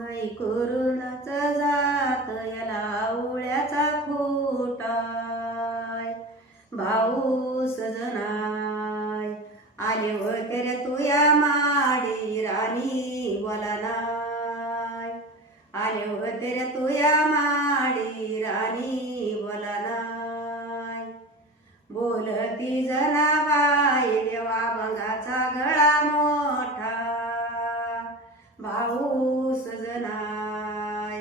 करूनच जात याला आवळ्याचा खोटाय भाऊ सजनाय आले होते रे तुया माडी राणी बोला नाय आले होते रे तुया माडी राणी बोला नाय बोलती जनाबाई देवा बंगाचा गळा मोठा भाऊ सजनाय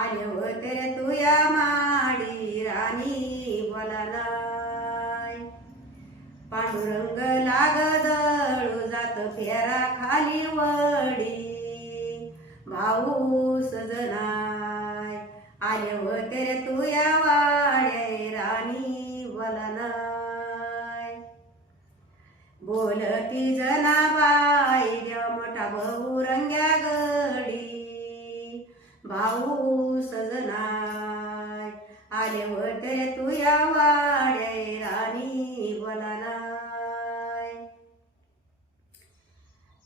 आले होते रे तुया माडी राणी बोला नाय पांडुरंग लागदळू जात फेरा खाली वडी भाऊ सजनाय आले होते रे तुया वाड्या राणी बोला नाय बोलती जनाबाई देवा मोठा भाऊ रंग्या गडी भाऊ सजनाय आले होते रे तुया वाड्या राणी बोला नाय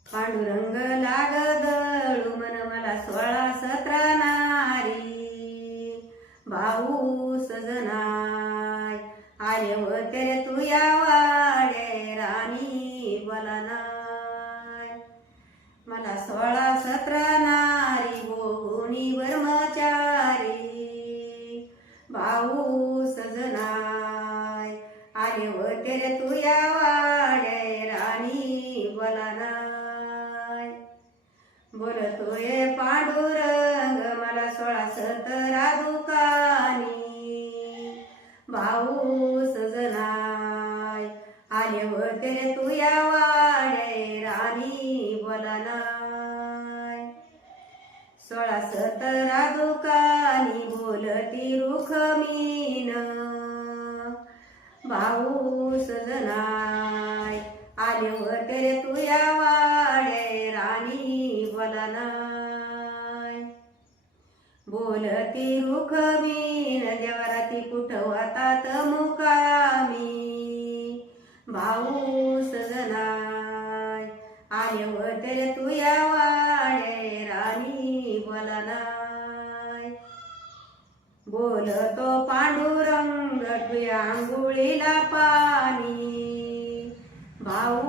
पांडुरंग लागदळू मन मला 16-17 नारी भाऊ सजनाय आले होते रे तुया वाड्या राणी बोला नाय मला 16-17 नारी बोनी ब्रह्मचारी भाऊ सजनाय आले होते रे तुया वाड्या राणी बोला नाय बोलतोय पांडुरंग मला 16-17 दुकानी भाऊ सजनाय आले होते रे तुया वाड्या राणी बोला नाय 16-17 दुकानी बोलती रुखमीन भाऊ सजनाय आले होते रे तुया वाड्या राणी बोला नाय बोलती रुखमीन देवराती कुठवतात मुकामी भाऊ सजनाय आले होते रे तुया वाड्या राणी बोला नाय बोलतो पांडुरंग तुया आंघोळीला पाणी भाऊ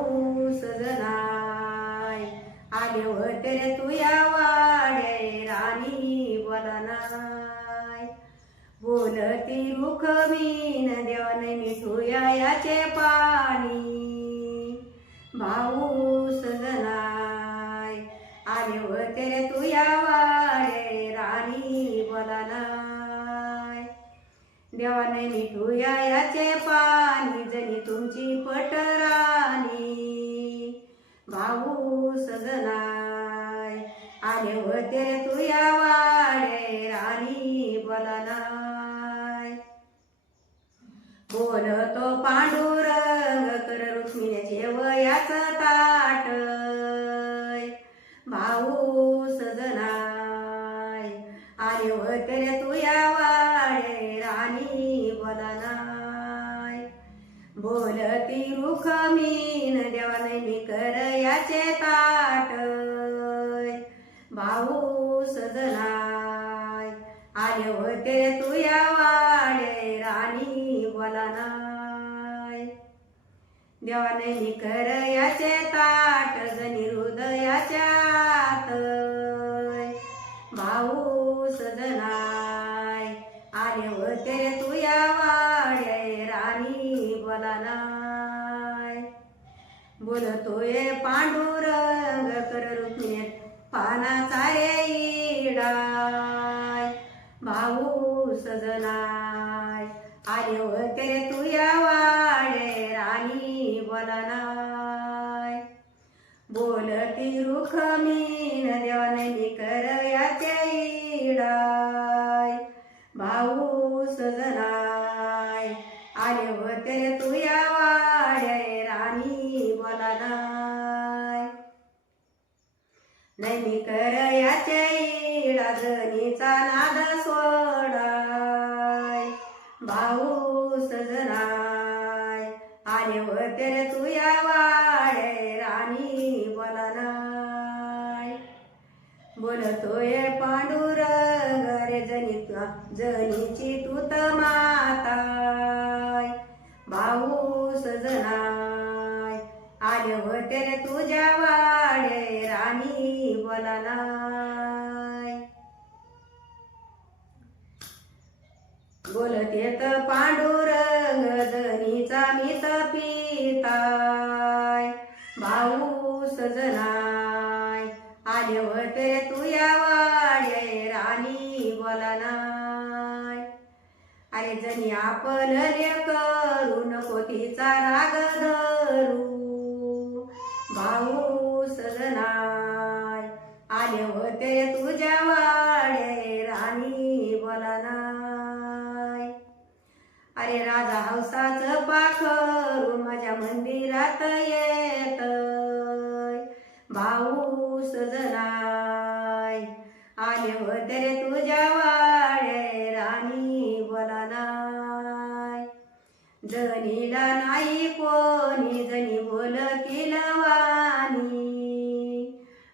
सजनाय आले होते रे तुया वाड्या राणी बोला नाय बोलती रुखमीन देवाने मिठूया याचे पाणी भाऊ सजनाय आले होते रे तुया वाड्या राणी बोला नाय देवाने मिठूया याचे पाणी जणी तुमची पटराणी भाऊ सजनाय आले होते रे तुया वाड्या राणी बोला नाय बोलतो पांडुरंग कर रुक्मिणीचे वयाचं ताट भाऊ सजनाय आले होते रे तुया वाड्या राणी बोला नाय बोलती रुखमीन देवाने मी कर याचे ताट भाऊ सजनाय आले होते रे तुया वाड्या राणी बोला नाय देवाने मी कर याचे ताट जणी हृदयाच्या आत भाऊ सजनाय आले होते रे तुया वाड्या राणी बोला नाय बोलतोय पांडुरंग कर रुक्मिणी पानाचा रे इडाय भाऊ सजनाय आले होते रे तुया वाड्या राणी बोला नाय बोलती रुखमीन देवाने मी कर याचे इडाय भाऊ सजनाय आले होते रे तुया वाड्या राणी बोला नाय नाही मी कर याचे इडा जनीचा नाद सोडाय भाऊ सजनाय आले होते रे तुया वाड्या राणी बोला नाय बोलतोय पांडुरंग रे जनीची तूत माताय भाऊ सजनाय आले होते रे तुझ्या वाडे राणी बोला नाय बोलतेत पांडुरंग जनीचा मित पिताय भाऊ सजनाय आले होते रे तुया वाडे राणी बोला नाय अरे जनी आपण करू नको तिचा राग धरू भाऊ सजनाय आले होते रे तुझ्या वाडे राणी बोला नाय अरे राजा हौसाचं पाखरू माझ्या मंदिरात येतय भाऊ सजनाय आले होते रे तुझ्या वाडे राणी बोला नाय जनीला नाही कोणी जनी बोल किलवानी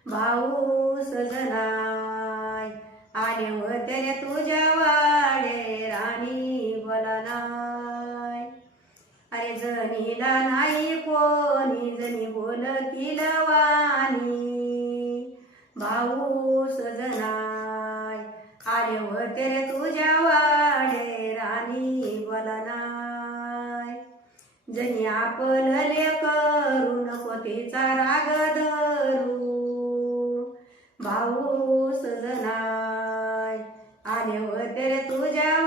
भाऊ सजनाय आले होते रे तुझ्या वाडे राणी बोला नाय अरे जनीला नाही कोणी जनी बोल किलवानी भाऊ सजनाय आले होते रे तुझ्या वाडे राणी बोला नाय जनी आपण करू नको तिचा राग धरू भाऊ सजनाय आले होते रे तुझ्या